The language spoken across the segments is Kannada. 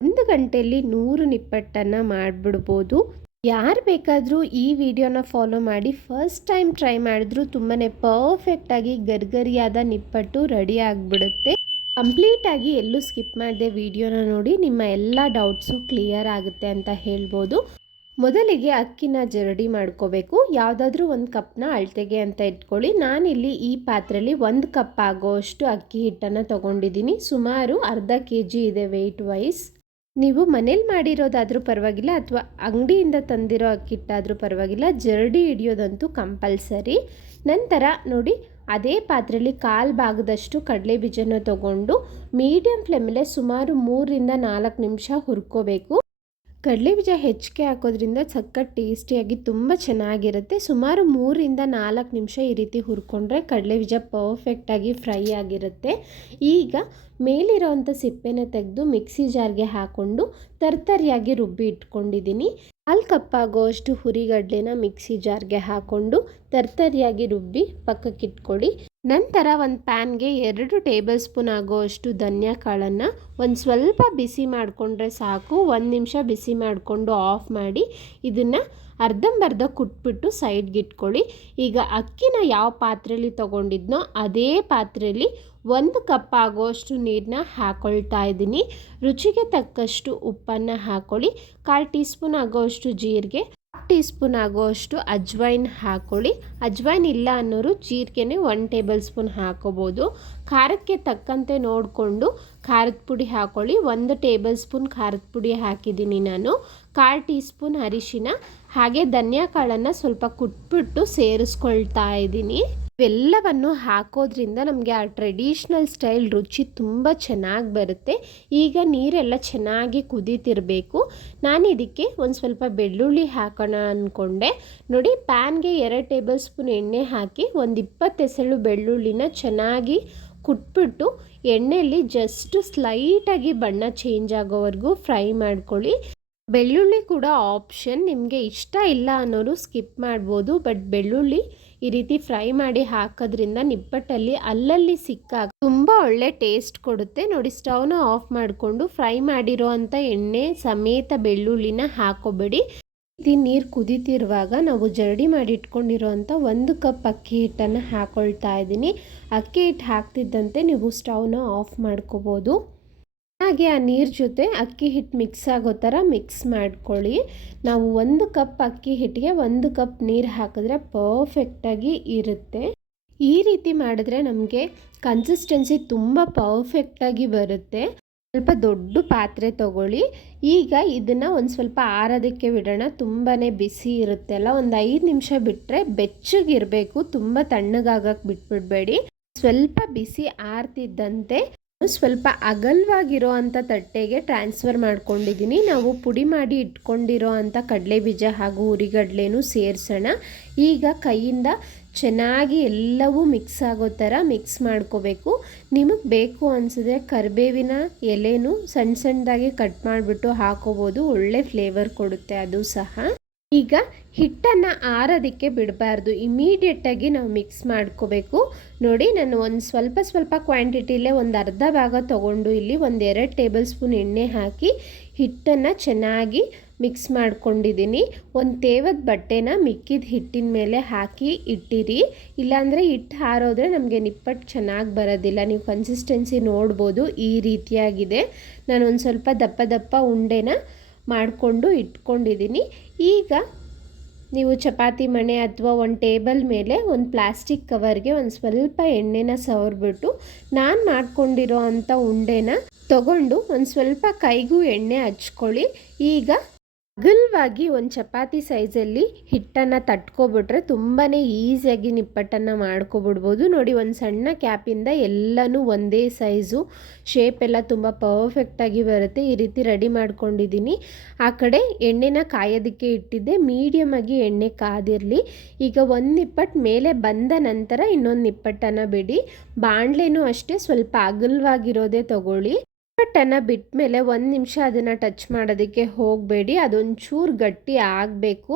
ಒಂದು ಗಂಟೆಯಲ್ಲಿ ನೂರು ನಿಪ್ಪಟ್ಟನ್ನು ಮಾಡಿಬಿಡ್ಬೋದು. ಯಾರು ಬೇಕಾದರೂ ಈ ವಿಡಿಯೋನ ಫಾಲೋ ಮಾಡಿ ಫಸ್ಟ್ ಟೈಮ್ ಟ್ರೈ ಮಾಡಿದ್ರು ತುಂಬಾ ಪರ್ಫೆಕ್ಟಾಗಿ ಗರ್ಗರಿಯಾದ ನಿಪ್ಪಟ್ಟು ರೆಡಿ ಆಗಿಬಿಡುತ್ತೆ. ಕಂಪ್ಲೀಟಾಗಿ ಎಲ್ಲೂ ಸ್ಕಿಪ್ ಮಾಡಿದೆ ವಿಡಿಯೋನ ನೋಡಿ, ನಿಮ್ಮ ಎಲ್ಲ ಡೌಟ್ಸು ಕ್ಲಿಯರ್ ಆಗುತ್ತೆ ಅಂತ ಹೇಳ್ಬೋದು. ಮೊದಲಿಗೆ ಅಕ್ಕಿನ ಜರಡಿ ಮಾಡ್ಕೋಬೇಕು. ಯಾವುದಾದ್ರೂ ಒಂದು ಕಪ್ನ ಅಳತೆಗೆ ಅಂತ ಇಟ್ಕೊಳ್ಳಿ. ನಾನಿಲ್ಲಿ ಈ ಪಾತ್ರೆಯಲ್ಲಿ ಒಂದು ಕಪ್ ಆಗೋಷ್ಟು ಅಕ್ಕಿ ಹಿಟ್ಟನ್ನು ತೊಗೊಂಡಿದ್ದೀನಿ. ಸುಮಾರು ಅರ್ಧ ಕೆ ಜಿ ಇದೆ ವೆಯ್ಟ್ ವೈಸ್ ನೀವು ಮನೇಲಿ ಮಾಡಿರೋದಾದರೂ ಪರವಾಗಿಲ್ಲ ಅಥವಾ ಅಂಗಡಿಯಿಂದ ತಂದಿರೋ ಅಕ್ಕಿಟ್ಟಾದರೂ ಪರವಾಗಿಲ್ಲ, ಜರಡಿ ಹಿಡಿಯೋದಂತೂ ಕಂಪಲ್ಸರಿ. ನಂತರ ನೋಡಿ, ಅದೇ ಪಾತ್ರೆಯಲ್ಲಿ ಕಾಲು ಭಾಗದಷ್ಟು ಕಡಲೆ ಬೀಜನ ತಗೊಂಡು ಮೀಡಿಯಮ್ ಫ್ಲೇಮಲ್ಲೇ ಸುಮಾರು ಮೂರರಿಂದ ನಾಲ್ಕು ನಿಮಿಷ ಹುರ್ಕೋಬೇಕು. ಕಡಲೆ ಬೀಜ ಹೆಚ್ಚಿಗೆ ಹಾಕೋದ್ರಿಂದ ಸಖತ್ ಟೇಸ್ಟಿಯಾಗಿ ತುಂಬ ಚೆನ್ನಾಗಿರುತ್ತೆ. ಸುಮಾರು ಮೂರಿಂದ ನಾಲ್ಕು ನಿಮಿಷ ಈ ರೀತಿ ಹುರ್ಕೊಂಡ್ರೆ ಕಡಲೆ ಬೀಜ ಪರ್ಫೆಕ್ಟಾಗಿ ಫ್ರೈ ಆಗಿರುತ್ತೆ. ಈಗ ಮೇಲಿರೋವಂಥ ಸಿಪ್ಪೆನ ತೆಗೆದು ಮಿಕ್ಸಿ ಜಾರ್ಗೆ ಹಾಕ್ಕೊಂಡು ತರ್ತರಿಯಾಗಿ ರುಬ್ಬಿ ಇಟ್ಕೊಂಡಿದ್ದೀನಿ. ಕಾಲು ಕಪ್ಪಾಗೋಷ್ಟು ಹುರಿಗಡ್ಲೆನ ಮಿಕ್ಸಿ ಜಾರ್ಗೆ ಹಾಕ್ಕೊಂಡು ತರ್ತರಿಯಾಗಿ ರುಬ್ಬಿ ಪಕ್ಕಕ್ಕಿಟ್ಕೊಳ್ಳಿ ನಂತರ ಒಂದು ಪ್ಯಾನ್ಗೆ ಎರಡು ಟೇಬಲ್ ಸ್ಪೂನ್ ಆಗೋಷ್ಟು ಧನ್ಯ ಕಾಳನ್ನು ಒಂದು ಸ್ವಲ್ಪ ಬಿಸಿ ಮಾಡಿಕೊಂಡ್ರೆ ಸಾಕು. ಒಂದು ನಿಮಿಷ ಬಿಸಿ ಮಾಡಿಕೊಂಡು ಆಫ್ ಮಾಡಿ ಇದನ್ನು ಅರ್ಧಂಬರ್ಧ ಕುಟ್ಬಿಟ್ಟು ಸೈಡ್ಗೆ ಇಟ್ಕೊಳ್ಳಿ. ಈಗ ಅಕ್ಕಿನ ಯಾವ ಪಾತ್ರೆಯಲ್ಲಿ ತೊಗೊಂಡಿದ್ನೋ ಅದೇ ಪಾತ್ರೆಯಲ್ಲಿ ಒಂದು ಕಪ್ ಆಗೋಷ್ಟು ನೀರನ್ನ ಹಾಕೊಳ್ತಾ ಇದ್ದೀನಿ. ರುಚಿಗೆ ತಕ್ಕಷ್ಟು ಉಪ್ಪನ್ನು ಹಾಕೊಳ್ಳಿ. ಕಾಲು ಟೀ ಸ್ಪೂನ್ ಆಗೋಷ್ಟು ಜೀರಿಗೆ ಟೀ ಸ್ಪೂನ್ ಆಗೋಷ್ಟು ಅಜ್ವೈನ್ ಹಾಕೊಳ್ಳಿ. ಅಜ್ವೈನ್ ಇಲ್ಲ ಅನ್ನೋರು ಜೀರಿಗೆನೇ ಒನ್ ಟೇಬಲ್ ಸ್ಪೂನ್ ಹಾಕೋಬೋದು. ಖಾರಕ್ಕೆ ತಕ್ಕಂತೆ ನೋಡಿಕೊಂಡು ಖಾರದ ಪುಡಿ ಹಾಕೊಳ್ಳಿ. ಒಂದು ಟೇಬಲ್ ಸ್ಪೂನ್ ಖಾರದ ಪುಡಿ ಹಾಕಿದ್ದೀನಿ ನಾನು. ಕಾಲು ಟೀ ಸ್ಪೂನ್ ಅರಿಶಿನ, ಹಾಗೆ ಧನಿಯಾ ಕಾಳನ್ನು ಸ್ವಲ್ಪ ಕುಟ್ಬಿಟ್ಟು ಸೇರಿಸ್ಕೊಳ್ತಾ ಇದ್ದೀನಿ. ಇವೆಲ್ಲವನ್ನು ಹಾಕೋದ್ರಿಂದ ನಮಗೆ ಆ ಟ್ರೆಡಿಷ್ನಲ್ ಸ್ಟೈಲ್ ರುಚಿ ತುಂಬ ಚೆನ್ನಾಗಿ ಬರುತ್ತೆ. ಈಗ ನೀರೆಲ್ಲ ಚೆನ್ನಾಗಿ ಕುದೀತಿರಬೇಕು. ನಾನು ಇದಕ್ಕೆ ಒಂದು ಸ್ವಲ್ಪ ಬೆಳ್ಳುಳ್ಳಿ ಹಾಕೋಣ ಅಂದ್ಕೊಂಡೆ ನೋಡಿ, ಪ್ಯಾನ್ಗೆ ಎರಡು ಟೇಬಲ್ ಸ್ಪೂನ್ ಎಣ್ಣೆ ಹಾಕಿ ಒಂದು ಇಪ್ಪತ್ತು ಎಸಳು ಬೆಳ್ಳುಳ್ಳಿನ ಚೆನ್ನಾಗಿ ಕುಟ್ಬಿಟ್ಟು ಎಣ್ಣೆಯಲ್ಲಿ ಜಸ್ಟ್ ಸ್ಲೈಟಾಗಿ ಬಣ್ಣ ಚೇಂಜ್ ಆಗೋವರೆಗೂ ಫ್ರೈ ಮಾಡ್ಕೊಳ್ಳಿ. ಬೆಳ್ಳುಳ್ಳಿ ಕೂಡ ಆಪ್ಷನ್ ನಿಮಗೆ ಇಷ್ಟ ಇಲ್ಲ ಅನ್ನೋರು ಸ್ಕಿಪ್ ಮಾಡ್ಬೋದು ಬಟ್ ಬೆಳ್ಳುಳ್ಳಿ ಈ ರೀತಿ ಫ್ರೈ ಮಾಡಿ ಹಾಕೋದ್ರಿಂದ ನಿಪ್ಪಟ್ಟಲ್ಲಿ ಅಲ್ಲಲ್ಲಿ ಸಿಕ್ಕಾಗ ತುಂಬ ಒಳ್ಳೆ ಟೇಸ್ಟ್ ಕೊಡುತ್ತೆ. ನೋಡಿ ಸ್ಟವ್ನ ಆಫ್ ಮಾಡಿಕೊಂಡು ಫ್ರೈ ಮಾಡಿರೋ ಅಂಥ ಎಣ್ಣೆ ಸಮೇತ ಬೆಳ್ಳುಳ್ಳಿನ ಹಾಕೋಬೇಡಿ. ಇದು ನೀರು ಕುದೀತಿರುವಾಗ ನಾವು ಜರಡಿ ಮಾಡಿ ಇಟ್ಕೊಂಡಿರುವಂಥ ಒಂದು ಕಪ್ ಅಕ್ಕಿ ಹಿಟ್ಟನ್ನು ಹಾಕೊಳ್ತಾ ಇದ್ದೀನಿ. ಅಕ್ಕಿ ಹಿಟ್ಟು ಹಾಕ್ತಿದ್ದಂತೆ ನೀವು ಸ್ಟವ್ನ ಆಫ್ ಮಾಡ್ಕೋಬೋದು. ಹಾಗೆ ಆ ನೀರು ಜೊತೆ ಅಕ್ಕಿ ಹಿಟ್ಟು ಮಿಕ್ಸ್ ಆಗೋ ಥರ ಮಿಕ್ಸ್ ಮಾಡ್ಕೊಳ್ಳಿ. ನಾವು ಒಂದು ಕಪ್ ಅಕ್ಕಿ ಹಿಟ್ಟಿಗೆ ಒಂದು ಕಪ್ ನೀರು ಹಾಕಿದ್ರೆ ಪರ್ಫೆಕ್ಟಾಗಿ ಇರುತ್ತೆ. ಈ ರೀತಿ ಮಾಡಿದ್ರೆ ನಮಗೆ ಕನ್ಸಿಸ್ಟೆನ್ಸಿ ತುಂಬ ಪರ್ಫೆಕ್ಟಾಗಿ ಬರುತ್ತೆ. ಸ್ವಲ್ಪ ದೊಡ್ಡ ಪಾತ್ರೆ ತಗೊಳ್ಳಿ. ಈಗ ಇದನ್ನು ಒಂದು ಸ್ವಲ್ಪ ಆರೋದಕ್ಕೆ ಬಿಡೋಣ. ತುಂಬಾ ಬಿಸಿ ಇರುತ್ತೆಲ್ಲ ಒಂದು ಐದು ನಿಮಿಷ ಬಿಟ್ಟರೆ ಬೆಚ್ಚಗಿರಬೇಕು. ತುಂಬ ತಣ್ಣಗಾಗಕ್ಕೆ ಬಿಟ್ಬಿಡಬೇಡಿ. ಸ್ವಲ್ಪ ಬಿಸಿ ಆರ್ತಿದ್ದಂತೆ ಸ್ವಲ್ಪ ಅಗಲವಾಗಿರೋ ಅಂಥ ತಟ್ಟೆಗೆ ಟ್ರಾನ್ಸ್ಫರ್ ಮಾಡ್ಕೊಂಡಿದ್ದೀನಿ. ನಾವು ಪುಡಿ ಮಾಡಿ ಇಟ್ಕೊಂಡಿರೋ ಅಂಥ ಕಡಲೆ ಬೀಜ ಹಾಗೂ ಉರಿಗಡ್ಲೆನೂ ಸೇರಿಸೋಣ. ಈಗ ಕೈಯಿಂದ ಚೆನ್ನಾಗಿ ಎಲ್ಲವೂ ಮಿಕ್ಸ್ ಆಗೋ ಥರ ಮಿಕ್ಸ್ ಮಾಡ್ಕೋಬೇಕು. ನಿಮಗೆ ಬೇಕು ಅನಿಸಿದ್ರೆ ಕರಿಬೇವಿನ ಎಲೆನೂ ಸಣ್ಣ ಸಣ್ಣದಾಗಿ ಕಟ್ ಮಾಡಿಬಿಟ್ಟು ಹಾಕೋಬೋದು. ಒಳ್ಳೆ ಫ್ಲೇವರ್ ಕೊಡುತ್ತೆ ಅದು ಸಹ. ಈಗ ಹಿಟ್ಟನ್ನು ಆರೋದಕ್ಕೆ ಬಿಡಬಾರ್ದು. ಇಮಿಡಿಯೇಟಾಗಿ ನಾವು ಮಿಕ್ಸ್ ಮಾಡ್ಕೋಬೇಕು. ನೋಡಿ ನಾನು ಒಂದು ಸ್ವಲ್ಪ ಸ್ವಲ್ಪ ಕ್ವಾಂಟಿಟಿಲೇ ಒಂದು ಅರ್ಧ ಭಾಗ ತೊಗೊಂಡು ಇಲ್ಲಿ ಒಂದು ಎರಡು ಟೇಬಲ್ ಸ್ಪೂನ್ ಎಣ್ಣೆ ಹಾಕಿ ಹಿಟ್ಟನ್ನು ಚೆನ್ನಾಗಿ ಮಿಕ್ಸ್ ಮಾಡ್ಕೊಂಡಿದ್ದೀನಿ. ಒಂದು ತೇವದ ಬಟ್ಟೆನ ಮಿಕ್ಕಿದ ಹಿಟ್ಟಿನ ಮೇಲೆ ಹಾಕಿ ಇಟ್ಟಿರಿ. ಇಲ್ಲಾಂದರೆ ಹಿಟ್ಟು ಹಾರೋದ್ರೆ ನಮಗೆ ನಿಪ್ಪಟ್ಟು ಚೆನ್ನಾಗಿ ಬರೋದಿಲ್ಲ. ನೀವು ಕನ್ಸಿಸ್ಟೆನ್ಸಿ ನೋಡ್ಬೋದು, ಈ ರೀತಿಯಾಗಿದೆ. ನಾನು ಒಂದು ಸ್ವಲ್ಪ ದಪ್ಪ ದಪ್ಪ ಉಂಡೆನ ಮಾಡಿಕೊಂಡು ಇಟ್ಕೊಂಡಿದ್ದೀನಿ ಈಗ ನೀವು ಚಪಾತಿ ಮಣೆ ಅಥವಾ ಒಂದು ಟೇಬಲ್ ಮೇಲೆ ಒಂದು ಪ್ಲಾಸ್ಟಿಕ್ ಕವರ್ಗೆ ಒಂದು ಸ್ವಲ್ಪ ಎಣ್ಣೆನ ಸವರ್ಬಿಟ್ಟು ನಾನು ಮಾಡ್ಕೊಂಡಿರೋ ಅಂಥ ಉಂಡೆನ ತಗೊಂಡು ಒಂದು ಸ್ವಲ್ಪ ಕೈಗೂ ಎಣ್ಣೆ ಹಚ್ಕೊಳ್ಳಿ. ಈಗ ಅಗಲವಾಗಿ ಒಂದು ಚಪಾತಿ ಸೈಜಲ್ಲಿ ಹಿಟ್ಟನ್ನು ತಟ್ಕೊಬಿಟ್ರೆ ತುಂಬಾ ಈಸಿಯಾಗಿ ನಿಪ್ಪಟ್ಟನ್ನು ಮಾಡ್ಕೊಬಿಡ್ಬೋದು. ನೋಡಿ, ಒಂದು ಸಣ್ಣ ಕ್ಯಾಪಿಂದ ಎಲ್ಲನೂ ಒಂದೇ ಸೈಜು ಶೇಪ್ ಎಲ್ಲ ತುಂಬ ಪರ್ಫೆಕ್ಟಾಗಿ ಬರುತ್ತೆ. ಈ ರೀತಿ ರೆಡಿ ಮಾಡ್ಕೊಂಡಿದ್ದೀನಿ. ಆ ಕಡೆ ಎಣ್ಣೆನ ಕಾಯೋದಕ್ಕೆ ಇಟ್ಟಿದ್ದೆ. ಮೀಡಿಯಮಾಗಿ ಎಣ್ಣೆ ಕಾದಿರಲಿ. ಈಗ ಒಂದು ನಿಪ್ಪಟ್ಟು ಮೇಲೆ ಬಂದ ನಂತರ ಇನ್ನೊಂದು ನಿಪ್ಪಟ್ಟನ್ನು ಬಿಡಿ. ಬಾಣಲೆನೂ ಅಷ್ಟೇ ಸ್ವಲ್ಪ ಅಗಲವಾಗಿರೋದೇ ತಗೊಳ್ಳಿ. ನಿಪ್ಪಟ್ಟನ್ನು ಬಿಟ್ಟ ಮೇಲೆ ಒಂದು ನಿಮಿಷ ಅದನ್ನು ಟಚ್ ಮಾಡೋದಕ್ಕೆ ಹೋಗಬೇಡಿ, ಅದೊಂಚೂರು ಗಟ್ಟಿ ಆಗಬೇಕು.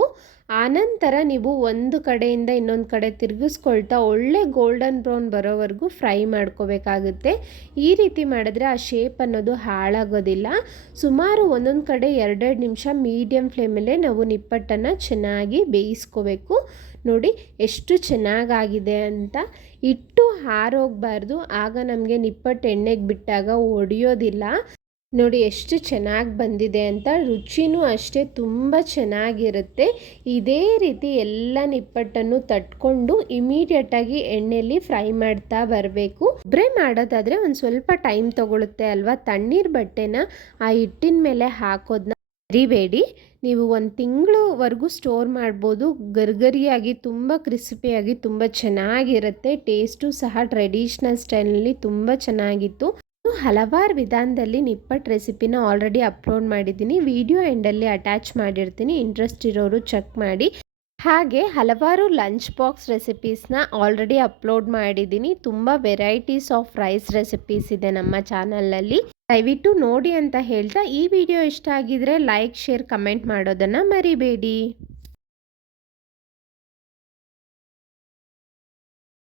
ಆನಂತರ ನೀವು ಒಂದು ಕಡೆಯಿಂದ ಇನ್ನೊಂದು ಕಡೆ ತಿರುಗಿಸ್ಕೊಳ್ತಾ ಒಳ್ಳೆ ಗೋಲ್ಡನ್ ಬ್ರೌನ್ ಬರೋವರೆಗೂ ಫ್ರೈ ಮಾಡ್ಕೋಬೇಕಾಗುತ್ತೆ. ಈ ರೀತಿ ಮಾಡಿದ್ರೆ ಆ ಶೇಪ್ ಅನ್ನೋದು ಹಾಳಾಗೋದಿಲ್ಲ. ಸುಮಾರು ಒಂದೊಂದು ಕಡೆ ಎರಡೆರಡು ನಿಮಿಷ ಮೀಡಿಯಮ್ ಫ್ಲೇಮಲ್ಲೇ ನಾವು ನಿಪ್ಪಟ್ಟನ್ನು ಚೆನ್ನಾಗಿ ಬೇಯಿಸ್ಕೋಬೇಕು. ನೋಡಿ ಎಷ್ಟು ಚೆನ್ನಾಗಾಗಿದೆ ಅಂತ. ಇಟ್ಟು ಹಾರೋಗಬಾರ್ದು. ಆಗ ನಮಗೆ ನಿಪ್ಪಟ್ಟು ಎಣ್ಣೆಗೆ ಬಿಟ್ಟಾಗ ಒಡೆಯೋದಿಲ್ಲ. ನೋಡಿ ಎಷ್ಟು ಚೆನ್ನಾಗಿ ಬಂದಿದೆ ಅಂತ. ರುಚಿನೂ ಅಷ್ಟೇ ತುಂಬ ಚೆನ್ನಾಗಿರುತ್ತೆ. ಇದೇ ರೀತಿ ಎಲ್ಲ ನಿಪ್ಪಟ್ಟನ್ನು ತಟ್ಕೊಂಡು ಇಮಿಡಿಯೇಟಾಗಿ ಎಣ್ಣೆಯಲ್ಲಿ ಫ್ರೈ ಮಾಡ್ತಾ ಬರಬೇಕು. ಒಬ್ಬರೇ ಮಾಡೋದಾದರೆ ಒಂದು ಸ್ವಲ್ಪ ಟೈಮ್ ತೊಗೊಳುತ್ತೆ ಅಲ್ವಾ? ತಣ್ಣೀರು ಬಟ್ಟೆನ ಆ ಹಿಟ್ಟಿನ ಮೇಲೆ ಹಾಕೋದನ್ನ ಮರಿಬೇಡಿ. ನೀವು ಒಂದು ತಿಂಗಳವರೆಗೂ ಸ್ಟೋರ್ ಮಾಡ್ಬೋದು. ಗರ್ಗರಿಯಾಗಿ ತುಂಬ ಕ್ರಿಸ್ಪಿಯಾಗಿ ತುಂಬ ಚೆನ್ನಾಗಿರುತ್ತೆ. ಟೇಸ್ಟು ಸಹ ಟ್ರೆಡಿಷ್ನಲ್ ಸ್ಟೈಲ್ನಲ್ಲಿ ತುಂಬ ಚೆನ್ನಾಗಿತ್ತು. ಹಲವಾರು ವಿಧಾನದಲ್ಲಿ ನಿಪ್ಪಟ್ಟು ರೆಸಿಪಿನ ಆಲ್ರೆಡಿ ಅಪ್ಲೋಡ್ ಮಾಡಿದ್ದೀನಿ. ವಿಡಿಯೋ ಎಂಡಲ್ಲಿ ಅಟ್ಯಾಚ್ ಮಾಡಿರ್ತೀನಿ. ಇಂಟ್ರೆಸ್ಟ್ ಇರೋರು ಚೆಕ್ ಮಾಡಿ. ಹಾಗೆ ಹಲವಾರು ಲಂಚ್ ಬಾಕ್ಸ್ ರೆಸಿಪೀಸ್ನ ಆಲ್ರೆಡಿ ಅಪ್ಲೋಡ್ ಮಾಡಿದ್ದೀನಿ. ತುಂಬ ವೆರೈಟೀಸ್ ಆಫ್ ರೈಸ್ ರೆಸಿಪೀಸ್ ಇದೆ ನಮ್ಮ ಚಾನಲಲ್ಲಿ ದಯವಿಟ್ಟು ನೋಡಿ ಅಂತ ಹೇಳ್ತಾ ಈ ವಿಡಿಯೋ ಇಷ್ಟ ಆಗಿದ್ರೆ ಲೈಕ್ ಶೇರ್ ಕಮೆಂಟ್ ಮಾಡೋದನ್ನು ಮರಿಬೇಡಿ.